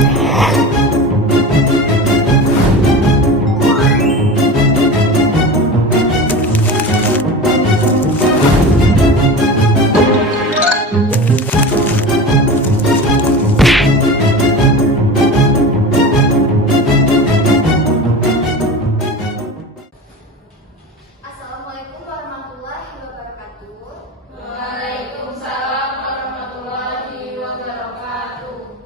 Assalamualaikum warahmatullahi wabarakatuh. Waalaikumsalam warahmatullahi wabarakatuh.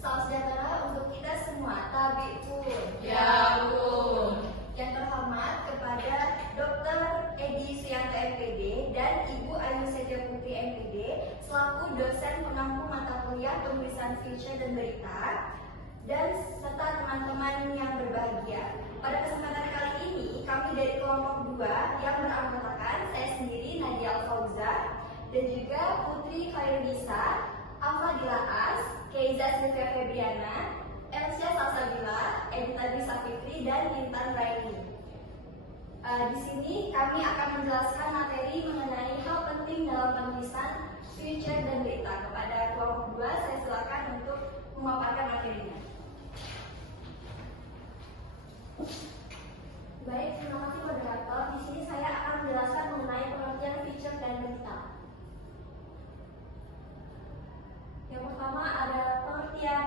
Salam sejahtera untuk kita semua. Tabi'un. Ya Bun. Yang terhormat kepada Dr. Edi Suyanto MPD dan Ibu Ayu Setia Putri MPD selaku dosen pengampu mata kuliah penulisan feature dan berita, dan serta teman-teman yang berbahagia. Pada kesempatan kali ini, kami dari kelompok 2 yang beranggotakan saya sendiri Nadia Al-Fauza dan juga Putri Khairunisa, Afadila As, Keiza Sylvia Febriana, Elsya Salsabila, Edita Bisa Fitri, dan Intan Raini. Di sini kami akan menjelaskan materi mengenai hal penting dalam penulisan feature dan berita. Kepada kelompok 2, saya silakan untuk memaparkan materinya. Baik, terima kasih moderator. Di sini saya akan menjelaskan mengenai pengertian feature dan berita. Yang pertama ada pengertian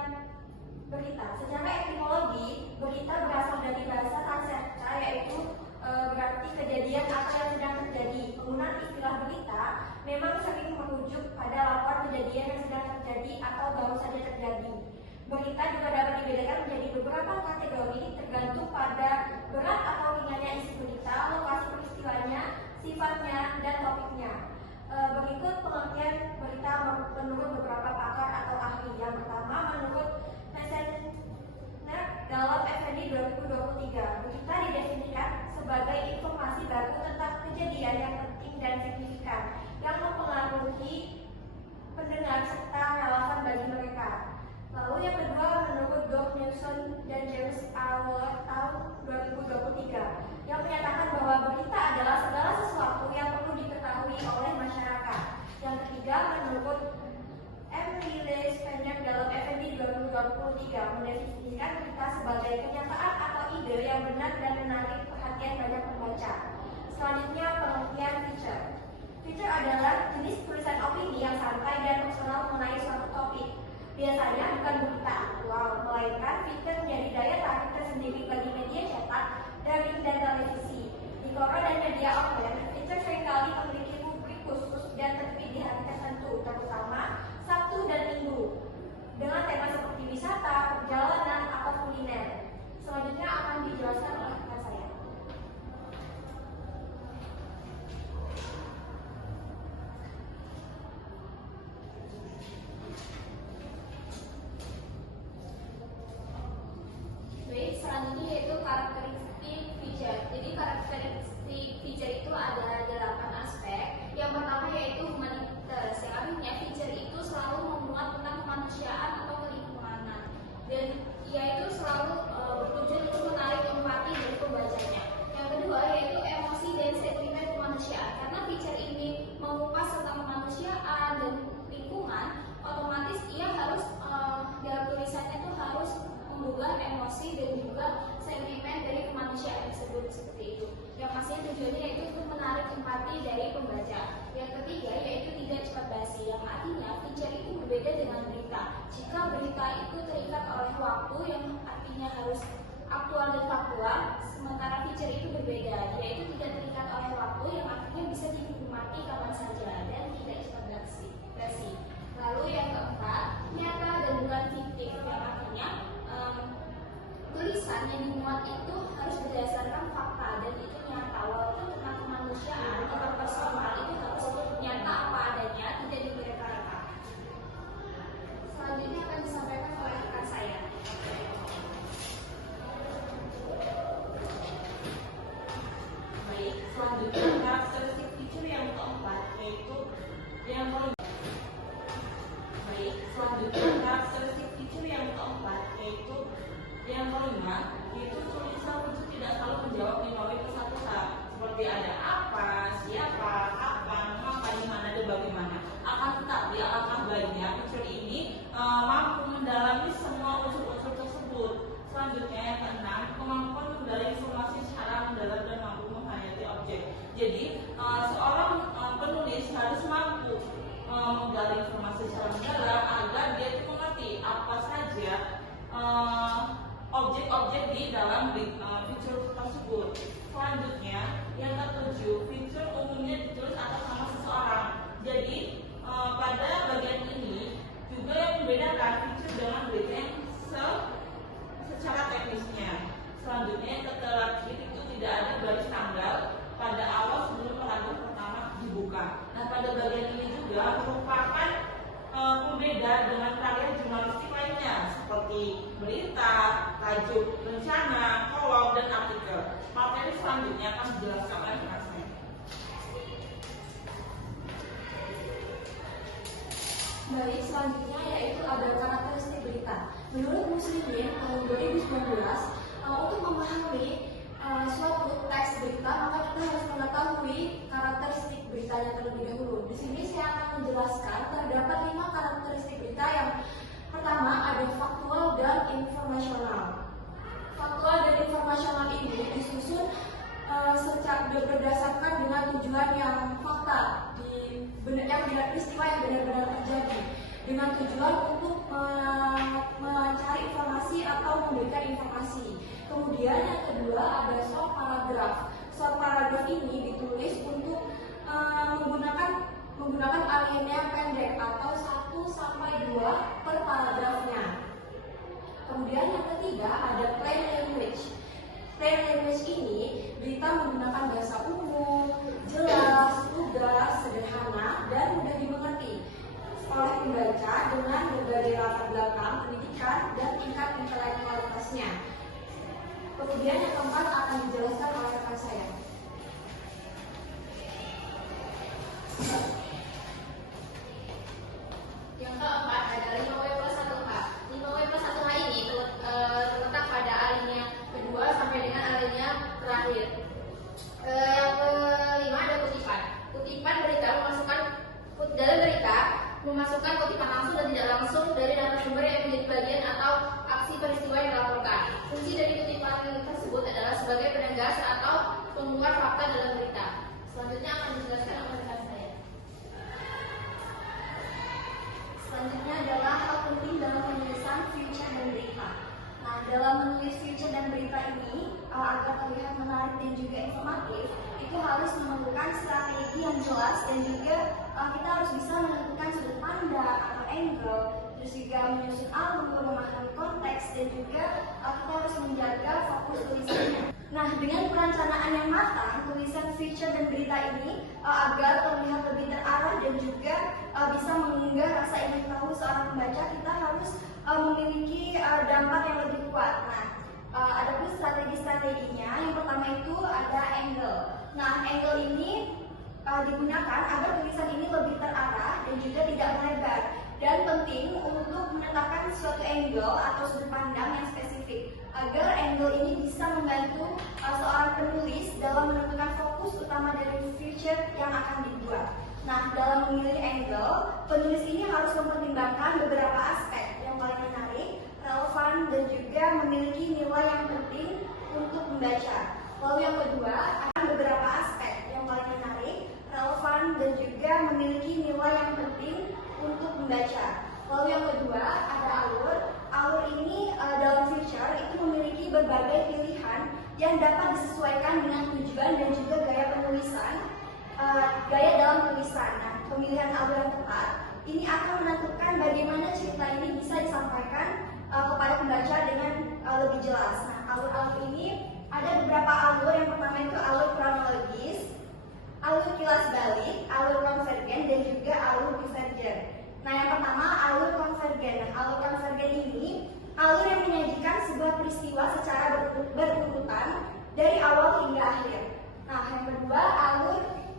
berita. Secara etimologi, berita berasal dari bahasa Sanskerta, yaitu berarti kejadian apa yang sedang terjadi. Penggunaan istilah berita memang sering merujuk pada laporan kejadian yang sedang terjadi atau baru saja terjadi. Berita juga dapat dibedakan menjadi beberapa kategori tergantung pada berat atau ringannya isi berita, lokasi peristiwanya, sifatnya, dan topiknya. Berikut pengertian berita menurut beberapa pakar atau ahli. Yang pertama, menurut Messenger dalam FND 2023, berita didefinisikan sebagai informasi baru tentang kejadian yang penting dan signifikan yang mempengaruhi pendengar serta relevan bagi mereka. Lalu yang kedua, menurut Doug Newson dan James Award tahun 2023 yang menyatakan bahwa berita adalah segala sesuatu yang perlu diketahui oleh masyarakat. Yang ketiga, menurut Emily Spencer dalam FND 2023 mendefinisikan berita sebagai kenyataan atau ide yang benar dan menarik perhatian banyak pembaca. Selanjutnya, pengertian feature. Feature adalah jenis tulisan opini yang santai dan personal mengenai suatu topik. Biasanya bukan berita aktual, melainkan feature menjadi daya tarik tersendiri bagi media cetak, daring, dan televisi. Di koran dan media online, feature seringkali memiliki rubrik khusus dan terbit di hari tertentu, terutama Sabtu dan Minggu, dengan tema seperti wisata, perjalanan, atau kuliner. Selanjutnya akan dijelaskan oleh rekan saya. Baik, selanjutnya yaitu karakteristik feature. Jadi karakteristik feature itu ada 8 aspek. Yang pertama yaitu humanitas, yang artinya feature itu selalu memuat tentang kemanusiaan atau kelingkungan, dan ia itu selalu bertujuan untuk menarik empati dari pembacanya. Yang kedua yaitu emosi dan sentimen kemanusiaan. Karena feature ini mengupas tentang kemanusiaan dan lingkungan, otomatis ia harus dalam tulisannya itu harus menggugah emosi dan juga sentimen dari kemanusiaan tersebut, seperti itu. Yang pastinya tujuannya yaitu untuk menarik empati dari pembaca. Yang ketiga yaitu tidak cepat basi, yang artinya feature itu berbeda dengan berita. Jika berita itu terikat oleh waktu, yang artinya harus aktual dan faktual, sementara feature itu berbeda, yaitu tidak terikat oleh waktu, yang artinya bisa dinikmati kapan saja dan tidak cepat basi. Lalu yang keempat, nyata dan bukan fiktif, yang artinya tulisan yang dimuat itu harus berdasarkan fakta dan itu nyata, walaupun tentang kemanusiaan atau personal itu harus nyata apa adanya, tidak direka-reka. Selanjutnya akan disampaikan oleh rekan saya. Baik, selanjutnya karakteristik feature yang keempat yaitu yang kelima. Baik, selanjutnya karakteristik feature yang keempat yaitu tulisan itu tidak selalu menjawab di melalui pesan-pesan seperti ada apa, siapa, jadi dalam fitur tersebut. Selanjutnya, yang ketujuh, fitur umumnya ditulis atas nama seseorang. Jadi pada bagian ini juga yang membedakan fitur dengan berita yang secara teknisnya. Selanjutnya, yang ke-8 itu tidak ada garis tanggal pada awal sebelum paragraf pertama dibuka. Nah, pada bagian ini juga merupakan pembeda dengan karya jurnalistik lainnya seperti berita, tajuk, rencana, kolom, dan artikel. Materi selanjutnya akan dijelaskan oleh Nasmi. Baik, selanjutnya yaitu ada karakteristik berita. Menurut Muslimin tahun 2019, untuk memahami suatu teks berita, maka kita harus mengetahui karakteristik beritanya terlebih dahulu. Di sini saya akan menjelaskan terdapat 5 karakteristik berita. Yang pertama ada faktual dan informasional. Faktual dan informasional ini disusun secara berdasarkan dengan tujuan yang fakta, peristiwa yang benar-benar terjadi, dengan tujuan untuk mencari informasi atau memberikan informasi. Kemudian yang kedua ada short paragraph. Short paragraph ini ditulis untuk menggunakan alinea pendek atau 1-2 per paragrafnya. Kemudian yang ketiga ada plain language. Plain language ini berita menggunakan bahasa umum, jelas, lugas, sederhana, dan mudah dimengerti oleh pembaca dengan berbagai latar belakang pendidikan dan tingkat intelektualitasnya. Kemudian yang keempat akan dijelaskan oleh rekan saya. Yang keempat adalah 5W+1H. 5W+1H ini terletak pada alinea kedua sampai dengan alinea terakhir. Yang kelima ada kutipan. Kutipan berita memasukkan kutipan langsung dan tidak langsung dari narasumber yang menjadi bagian atau aksi peristiwa yang dilaporkan. Fungsi dari kutipan tersebut adalah sebagai penegas atau penguat fakta dalam berita. Selanjutnya akan dijelaskan oleh rekan saya. Selanjutnya adalah hal penting dalam penulisan feature dan berita. Nah, dalam menulis feature dan berita ini, agar terlihat menarik dan juga informatif, itu harus memerlukan strategi yang jelas dan juga kita harus bisa menentukan sudut pandang atau angle, terus juga menyusun alur, memahami konteks, dan juga kita harus menjaga fokus tulisannya. Nah, dengan perencanaan yang matang, tulisan feature dan berita ini agar terlihat lebih terarah dan juga bisa mengunggah rasa ingin tahu seorang pembaca, kita harus memiliki dampak yang lebih kuat. Nah, ada pun strategi-strateginya. Yang pertama itu ada angle. Nah, angle ini digunakan agar tulisan ini lebih terarah dan juga tidak melebar. Dan penting untuk menetapkan suatu angle atau sudut pandang yang spesifik agar angle ini bisa membantu seorang penulis dalam menentukan fokus utama dari feature yang akan dibuat. Nah, dalam memilih angle, penulis ini harus mempertimbangkan beberapa aspek yang paling menarik, relevan, dan juga memiliki nilai yang penting untuk membaca. Lalu yang kedua, ada beberapa aspek yang paling menarik, relevan, dan juga memiliki nilai yang penting untuk membaca. Lalu yang kedua, ada alur. Alur ini dalam feature itu memiliki berbagai pilihan yang dapat disesuaikan dengan tujuan dan juga gaya penulisan, gaya dalam tulisan. Nah, pemilihan alur yang tepat ini akan menentukan bagaimana cerita ini bisa disampaikan kepada pembaca dengan lebih jelas. Nah, alur-alur ini ada beberapa alur. Yang pertama itu alur kronologis, alur kilas balik, alur konvergen, dan juga alur divergen. Nah, yang pertama alur konvergen. Nah, alur konvergen ini alur yang menyajikan sebuah peristiwa secara berurutan dari awal hingga akhir. Nah, yang kedua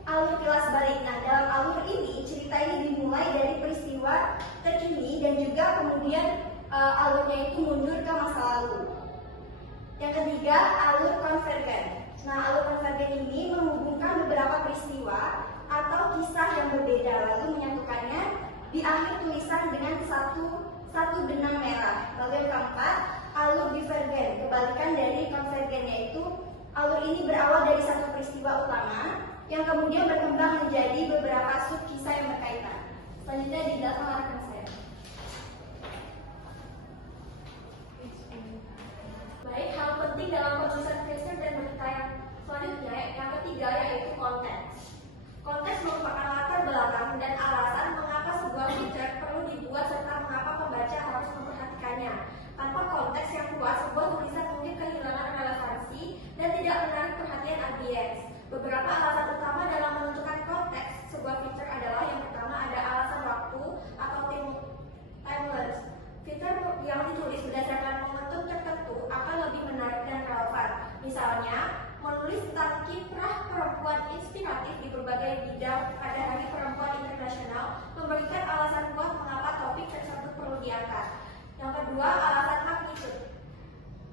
alur kilas balik. Nah, dalam alur ini cerita ini dimulai dari peristiwa terkini dan juga kemudian alurnya itu mundur ke masa lalu. Yang ketiga, alur konvergen. Nah, alur konvergen ini menghubungkan beberapa peristiwa atau kisah yang berbeda lalu menyatukannya di akhir tulisan dengan satu benang merah. Lalu yang keempat, alur divergen. Kebalikan dari konvergen, yaitu alur ini berawal dari satu peristiwa utama yang kemudian berkembang menjadi beberapa sub kisah yang berkaitan. Selanjutnya dijelaskan oleh rekan saya. Baik, hal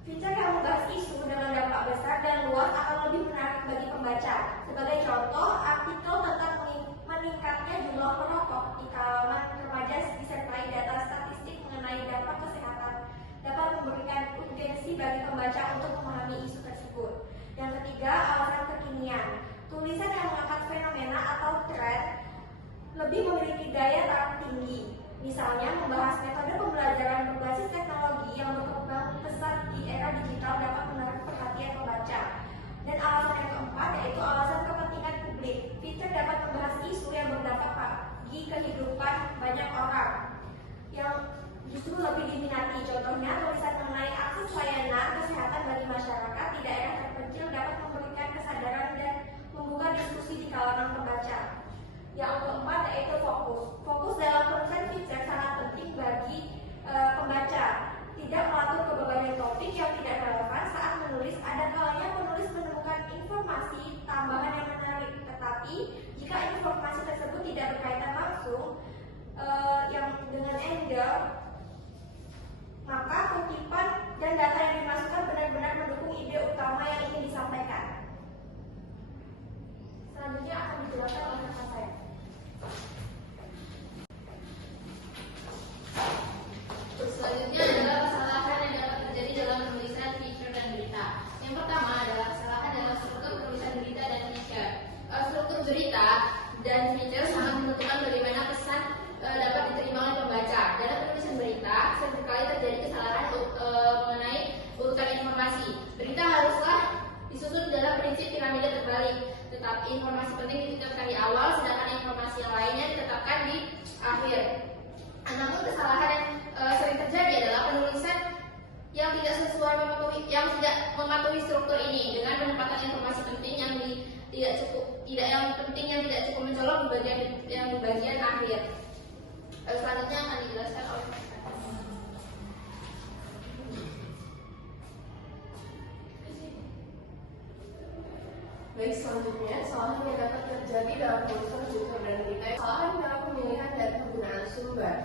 Fitur yang membahas isu dengan dampak besar dan luas akan lebih menarik bagi pembaca. Sebagai contoh, artikel tentang meningkatnya jumlah perokok di kalangan remaja disertai data statistik mengenai dampak kesehatan dapat memberikan urgensi bagi pembaca untuk memahami isu tersebut. Yang ketiga, alasan kekinian. Tulisan yang mengangkat fenomena atau tren lebih memiliki daya tarik tinggi. Misalnya, membahas metode pembelajaran berbasis teknologi yang berkembang pesat di era digital dapat menarik perhatian pembaca. Dan alasan yang keempat yaitu alasan kepentingan publik. Fitur dapat membahas isu yang berdampak bagi kehidupan banyak orang yang justru lebih diminati. Contohnya, tulisan mengenai akses layanan kesehatan bagi masyarakat di daerah terpencil dapat memberikan kesadaran dan membuka diskusi di kalangan pembaca. Yang keempat yaitu fokus. Fokus dalam penulisan fitur sangat penting bagi pembaca. Tidak mengatur ke berbagai topik yang tidak relevan saat menulis. Ada kalanya penulis menemukan informasi tambahan yang menarik, tetapi jika informasi tersebut tidak berkaitan langsung yang dengan angle, maka kutipan dan data yang dimasukkan benar-benar mendukung ide utama yang ingin disampaikan. Selanjutnya akan dijelaskan oleh rekan saya. Selanjutnya adalah kesalahan yang dapat terjadi dalam penulisan feature dan berita. Yang pertama adalah kesalahan dalam struktur penulisan berita dan feature. Struktur berita dan feature sangat menentukan bagaimana pesan dapat diterima oleh pembaca. Dalam penulisan berita, seringkali terjadi kesalahan mengenai urutan informasi. Berita haruslah disusun dalam prinsip piramida terbalik, tetapi informasi penting ditetapkan di awal, sedangkan informasi yang lainnya ditetapkan di akhir. Namun kesalahan yang sering terjadi adalah penulisan yang tidak sesuai yang tidak mematuhi struktur ini dengan penempatan informasi penting yang tidak cukup mencolok di bagian akhir. Selanjutnya akan dijelaskan oleh Baik, selanjutnya kesalahan yang dapat terjadi dalam penulisan feature dan berita. Kesalahan dalam pemilihan dan penggunaan sumber.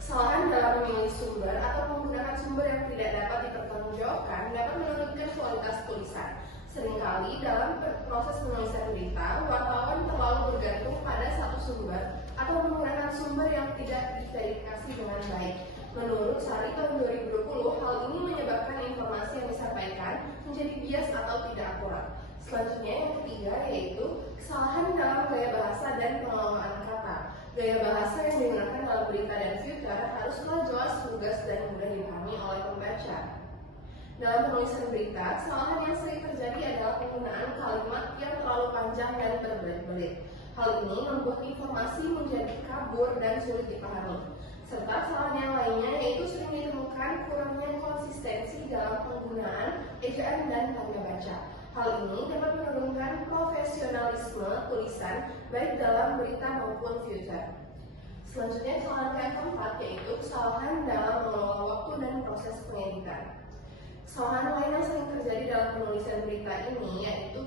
Kesalahan dalam memilih sumber atau menggunakan sumber yang tidak dapat dipertanggungjawabkan dapat menurunkan kualitas tulisan. Seringkali dalam proses penulisan berita, wartawan terlalu bergantung pada satu sumber atau menggunakan sumber yang tidak diverifikasi dengan baik. Menurut Sari tahun 2020, hal ini menyebabkan informasi yang disampaikan menjadi bias atau tidak akurat. Selanjutnya yang ketiga yaitu kesalahan dalam gaya bahasa dan pengelolaan kata. Gaya bahasa yang digunakan dalam berita dan feature haruslah jelas, lugas, dan mudah dipahami oleh pembaca. Dalam penulisan berita, kesalahan yang sering terjadi adalah penggunaan kalimat yang terlalu panjang dan berbelit-belit. Hal ini membuat informasi menjadi kabur dan sulit dipahami. Serta kesalahan yang lainnya yaitu sering ditemukan kurangnya konsistensi dalam penggunaan ejaan dan tanda baca. Hal ini dapat menurunkan profesionalisme tulisan baik dalam berita maupun feature. Selanjutnya kesalahan yang keempat yaitu kesalahan dalam mengelola waktu dan proses pengeditan. Kesalahan lain yang sering terjadi dalam penulisan berita ini yaitu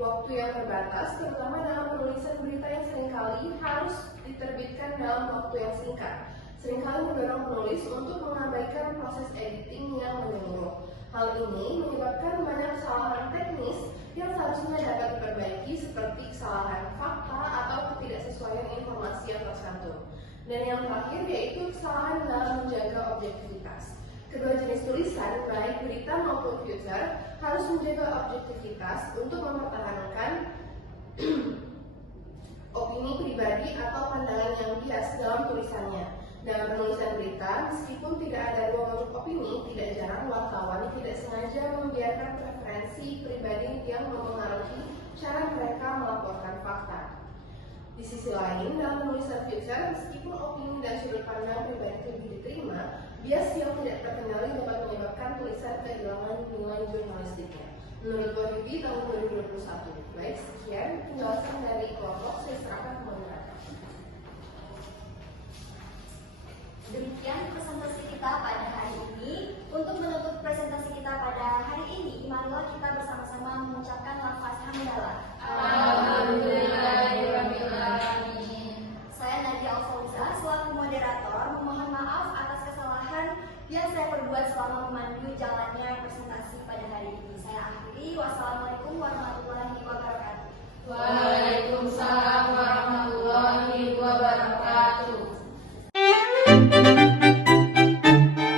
waktu yang terbatas, terutama dalam penulisan berita yang seringkali harus diterbitkan dalam waktu yang singkat. Seringkali mendorong penulis untuk mengabaikan proses editing yang menyeluruh. Hal ini menyebabkan banyak kesalahan teknis yang seharusnya dapat diperbaiki seperti kesalahan fakta atau ketidaksesuaian informasi yang tercantum. Dan yang terakhir yaitu kesalahan dalam menjaga objektivitas. Kedua jenis tulisan, baik berita maupun feature, harus menjaga objektivitas untuk mempertahankan opini pribadi atau pandangan yang bias dalam tulisannya. Dalam penulisan berita, meskipun tidak ada ruang untuk opini, tidak jarang wartawan tidak sengaja membiarkan preferensi pribadi yang mempengaruhi cara mereka melaporkan fakta. Di sisi lain, dalam penulisan feature, meskipun opini dan sudut pandang pribadi lebih diterima, bias yang tidak terkendali dapat menyebabkan tulisan kehilangan nilai jurnalistiknya. Menurut Wahyudi tahun 2021. Baik, sekian penjelasan dari kelompok, saya serahkan ke moderator. Demikian presentasi kita pada hari ini. Untuk menutup presentasi kita pada hari ini, marilah kita bersama-sama mengucapkan lafaz hamdalah. Alhamdulillahirrahmanirrahim. Saya Nadia Alfauza selaku moderator memohon maaf atas kesalahan yang saya perbuat perbuat selama memandu jalannya presentasi pada hari